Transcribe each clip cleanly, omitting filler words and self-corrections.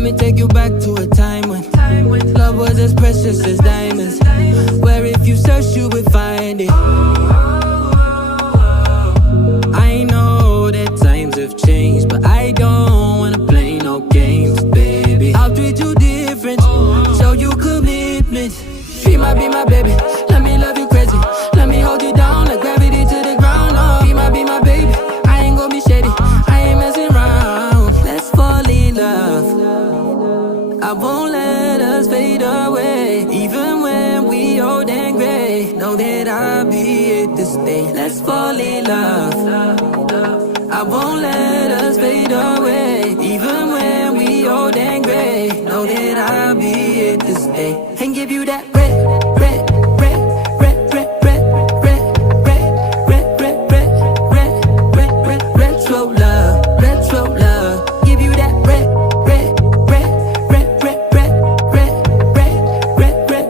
Let me take you back to a time when love was as precious as diamonds, where if you search you would find it. I know that times have changed, but I don't wanna play no games, baby. I'll treat you different, show you commitment. Be my baby, let me love you crazy. Let me hold you down like gravity to the ground. Oh, be my baby, I ain't gonna be shady, I ain't messing around. Let's fall in love, I won't let us fade away. Even when we old and gray, know that I'll be here to stay. Let's fall in love, I won't let us fade away. Even when we old and gray, know that I'll be here to stay. And give you that red, red, red, red, red, red, red, red, red, red, red, red, red, red, retro love, retro love. Give you that red, red, red, red, red, red, red, red, red, red, red,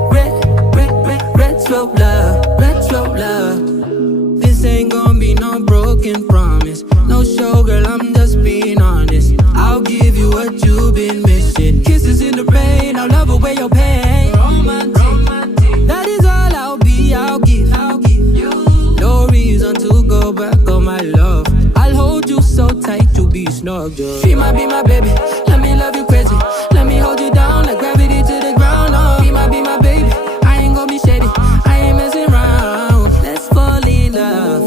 red, red, red, retro love, retro love. This ain't gonna be no broken promise, no show, girl, I'm just being honest. I'll give you what you've been missing. Kisses in the rain, I'll love away your pain. Romantic, that is all I'll be, I'll give you. No reason to go back on my love. I'll hold you so tight, you'll be snug, yeah. Be my baby, let me love you crazy. Let me hold you down like gravity to the ground. Oh, be my baby, I ain't gonna be shady, I ain't messing around. Let's fall in love,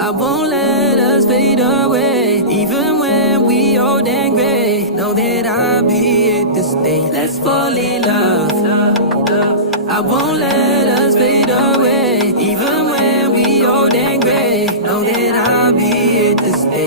I won't let us fade away. Even when we old and gray, know that I'll be here to stay. Let's fall in love, I won't let